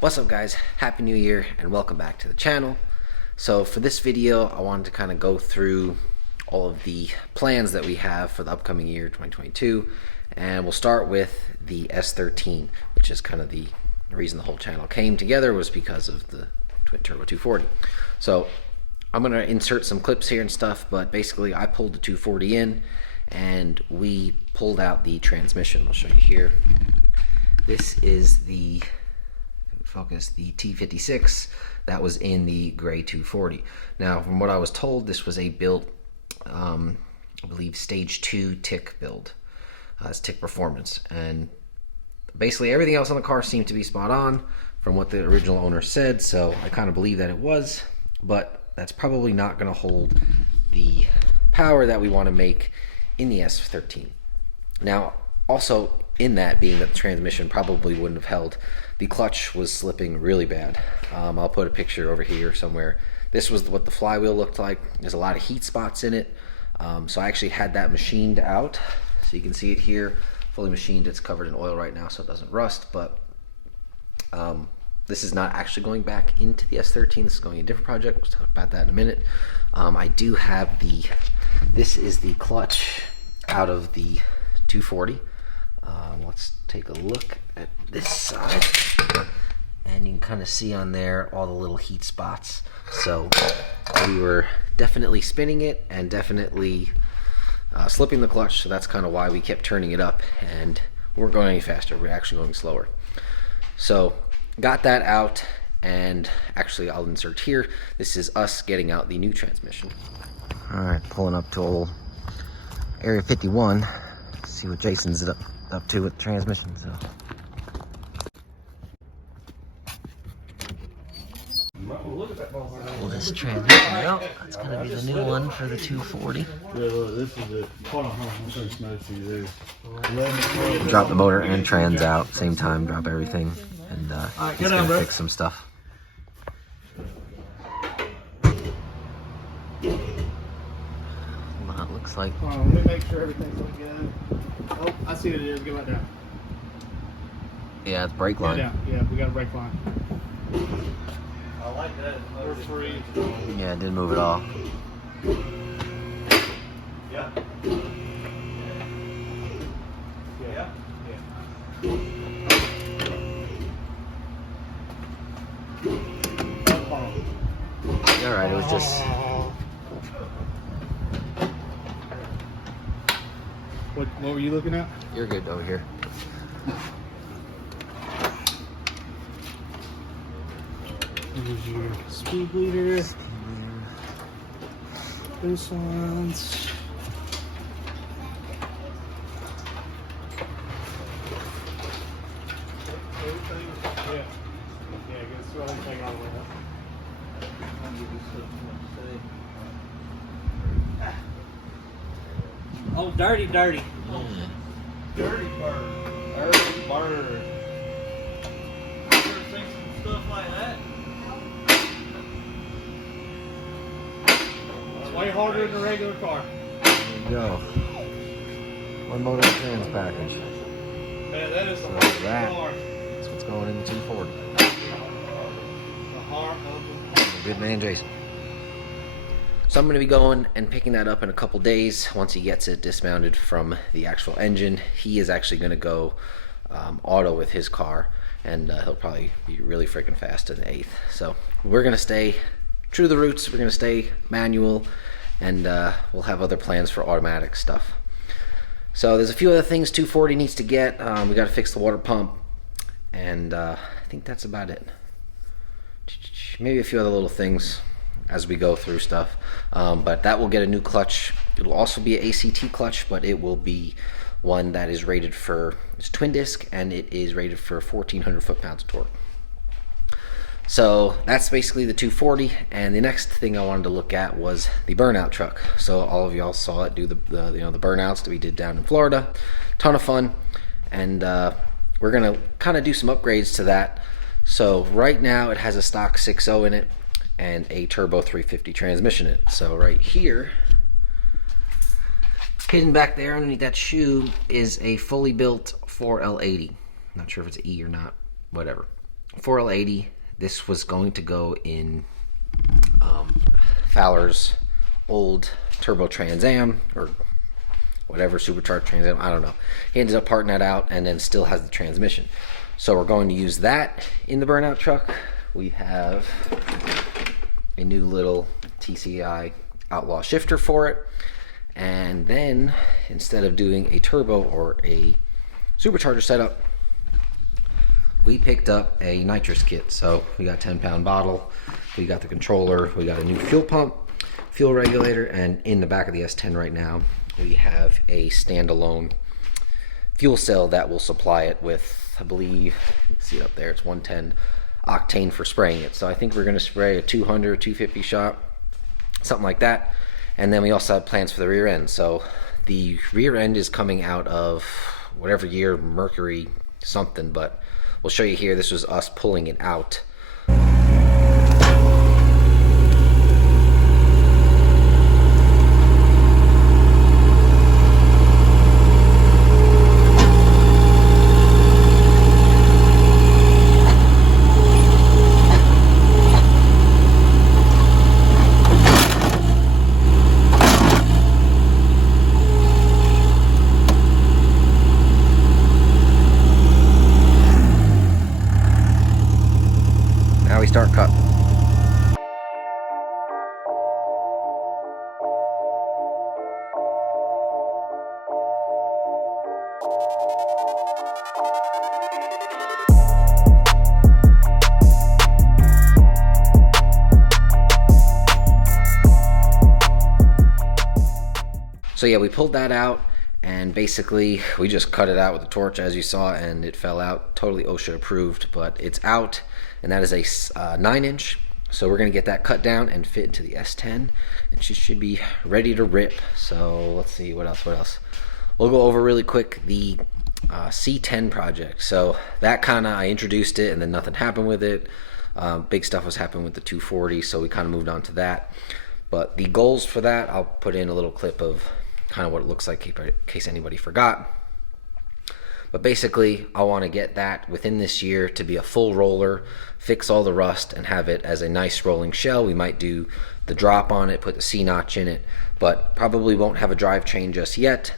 What's up guys, happy new year and welcome back to the channel. So for this video I wanted to kind of go through all of the plans that we have for the upcoming year 2022, and we'll start with the S13, which is kind of the reason the whole channel came together, was because of the twin turbo 240. So I'm going to insert some clips here and stuff, but basically I pulled the 240 in and we pulled out the transmission. I'll show you here. This is the the T56 that was in the gray 240. Now, from what I was told, this was a built, I believe, stage 2 tick build. It's tick performance, and basically everything else on the car seemed to be spot on from what the original owner said, so I kind of believe that it was, but that's probably not going to hold the power that we want to make in the S13. Now, also in that being that the transmission probably wouldn't have held, the clutch was slipping really bad. I'll put a picture over here somewhere. This was what the flywheel looked like. There's a lot of heat spots in it. So I actually had that machined out. So you can see it here, fully machined. It's covered in oil right now so it doesn't rust, but this is not actually going back into the S13. This is going to a different project. We'll talk about that in a minute. I do have this is the clutch out of the 240. Let's take a look at this side, and you can kind of see on there all the little heat spots. So we were definitely spinning it and definitely slipping the clutch, so that's kind of why we kept turning it up, and we weren't going any faster. We're actually going slower. So got that out, and actually I'll insert here. This is us getting out the new transmission. All right, pulling up to old Area 51. See what Jason's up to with the transmission. So pull this transmission out. That's gonna be the new one for the 240. This is it. Hold on, I'm trying to snow to you there. Drop the motor and trans out same time. Drop everything, and he's gonna fix some stuff. Well, it looks like. Hold on, let me make sure everything's looking good. Oh, I see what it is. Go back down. Yeah, it's brake line. Yeah, yeah, we got a brake line. I like that. We're free. Yeah, it didn't move at all. Yeah. Yeah. All right, it was just. What were you looking at? You're good over here. Here's your speed leader. This one's. Yeah. Yeah, let's throw everything all the way up. Oh, dirty. Dirty bird. Dirty bird. You ever seen some stuff like that? It's way harder than a regular car. There you go. One motor trans package. Man, that is the hardest car. That's what's going in the 240. The heart of the Good man, Jason. So I'm going to be going and picking that up in a couple days once he gets it dismounted from the actual engine. He is actually going to go auto with his car, and he'll probably be really freaking fast in the 8th. So we're going to stay true to the roots. We're going to stay manual, and we'll have other plans for automatic stuff. So there's a few other things 240 needs to get. We got to fix the water pump, and I think that's about it. Maybe a few other little things as we go through stuff, but that will get a new clutch. It'll also be an ACT clutch, but it will be one that is rated for, it's twin disc, and it is rated for 1,400 foot-pounds of torque. So that's basically the 240, and the next thing I wanted to look at was the Burnout Truck. So all of y'all saw it do the burnouts that we did down in Florida. Ton of fun, and we're gonna kind of do some upgrades to that. So right now it has a stock 6.0 in it and a turbo 350 transmission in it. So right here, hidden back there underneath that shoe, is a fully built 4L80. Not sure if it's an E or not, whatever. 4L80. This was going to go in Fowler's old turbo Trans Am, or whatever, supercharged Trans Am, I don't know. He ended up parting that out and then still has the transmission. So we're going to use that in the Burnout Truck. We have a new little TCI Outlaw shifter for it. And then instead of doing a turbo or a supercharger setup, we picked up a nitrous kit. So we got a 10-pound bottle, we got the controller, we got a new fuel pump, fuel regulator, and in the back of the S10 right now, we have a standalone fuel cell that will supply it with, I believe, you can see it up there, it's 110 octane for spraying it. So I think we're going to spray a 200, 250 shot, something like that. And then we also have plans for the rear end. So the rear end is coming out of whatever year, Mercury something, but we'll show you here. This was us pulling it out. Now we start cut. So yeah, we pulled that out, and basically we just cut it out with a torch, as you saw, and it fell out. Totally OSHA approved, but it's out, and that is a 9-inch. So we're gonna get that cut down and fit into the S10, and she should be ready to rip. So let's see, what else? We'll go over really quick the C10 project. So that I introduced it, and then nothing happened with it. Big stuff was happening with the 240, so we kind of moved on to that. But the goals for that, I'll put in a little clip of kind of what it looks like in case anybody forgot. But basically, I want to get that within this year to be a full roller, fix all the rust, and have it as a nice rolling shell. We might do the drop on it, put the C-notch in it, but probably won't have a drivetrain just yet.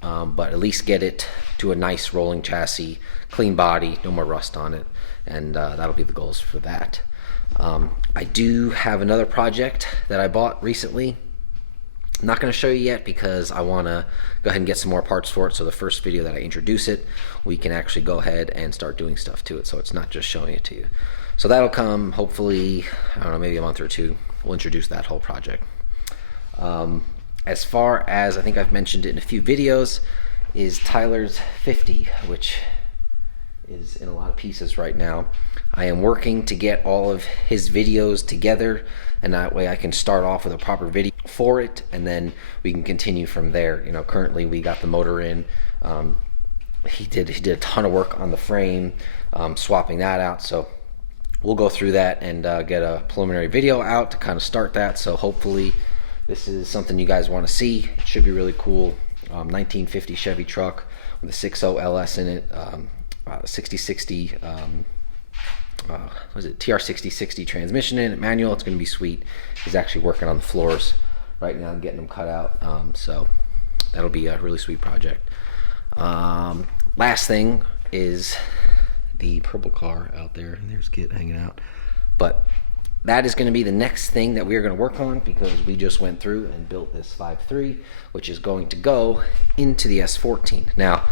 But at least get it to a nice rolling chassis, clean body, no more rust on it, and that'll be the goals for that. I do have another project that I bought recently. I'm not going to show you yet because I want to go ahead and get some more parts for it. So the first video that I introduce it, we can actually go ahead and start doing stuff to it. So it's not just showing it to you. So that'll come hopefully, I don't know, maybe a month or two. We'll introduce that whole project. As far as, I think I've mentioned it in a few videos, is Tyler's 50, which is in a lot of pieces right now. I am working to get all of his videos together, and that way I can start off with a proper video for it, and then we can continue from there. You know, currently we got the motor in. He did a ton of work on the frame, swapping that out. So we'll go through that and get a preliminary video out to kind of start that. So hopefully this is something you guys want to see. It should be really cool. 1950 Chevy truck with a 6.0 LS in it, 6060 was it TR6060 transmission in it, manual. It's going to be sweet. He's actually working on the floors right now and getting them cut out, so that'll be a really sweet project. Last thing is the purple car out there, and there's Kit hanging out, but that is going to be the next thing that we're going to work on, because we just went through and built this 5.3, which is going to go into the S14. Now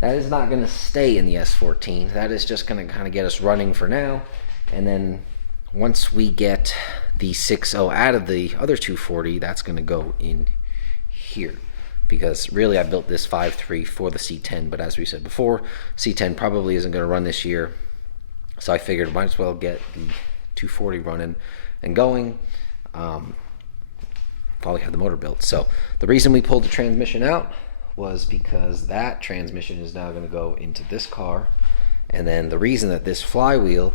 that is not going to stay in the S14. That is just going to kind of get us running for now. And then once we get the 6.0 out of the other 240, that's going to go in here. Because really I built this 5.3 for the C10, but as we said before, C10 probably isn't going to run this year. So I figured might as well get the 240 running and going while we have the motor built. So the reason we pulled the transmission out was because that transmission is now going to go into this car, and then the reason that this flywheel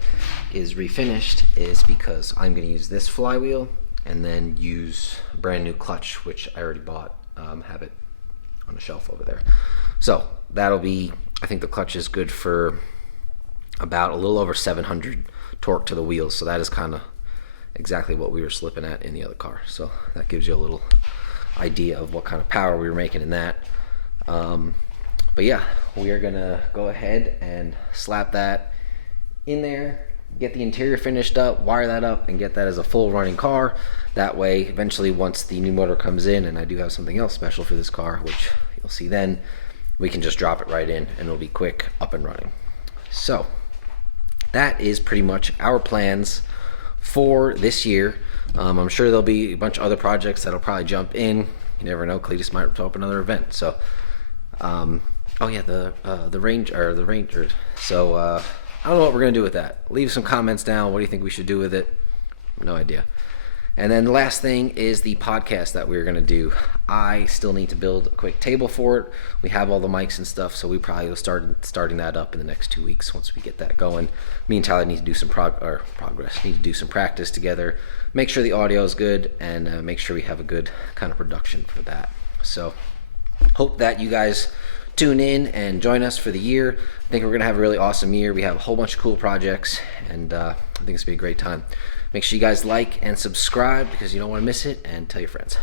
is refinished is because I'm going to use this flywheel and then use a brand new clutch, which I already bought, have it on the shelf over there. So that'll be, I think the clutch is good for about a little over 700 torque to the wheels. So that is kind of exactly what we were slipping at in the other car. So that gives you a little idea of what kind of power we were making in that. But yeah, we are gonna go ahead and slap that in there, get the interior finished up, wire that up, and get that as a full running car. That way, eventually, once the new motor comes in, and I do have something else special for this car, which you'll see then, we can just drop it right in and it'll be quick, up and running. So that is pretty much our plans for this year. I'm sure there'll be a bunch of other projects that'll probably jump in. You never know, Cletus might throw up another event. So oh yeah, the Ranger. So I don't know what we're gonna do with that. Leave some comments down. What do you think we should do with it? No idea. And then the last thing is the podcast that we're gonna do. I still need to build a quick table for it. We have all the mics and stuff, so we probably will starting that up in the next 2 weeks once we get that going. Me and Tyler need to do some progress. Need to do some practice together. Make sure the audio is good, and make sure we have a good kind of production for that. So hope that you guys tune in and join us for the year. I think we're gonna have a really awesome year. We have a whole bunch of cool projects, and I think it's gonna be a great time. Make sure you guys like and subscribe because you don't want to miss it, and tell your friends.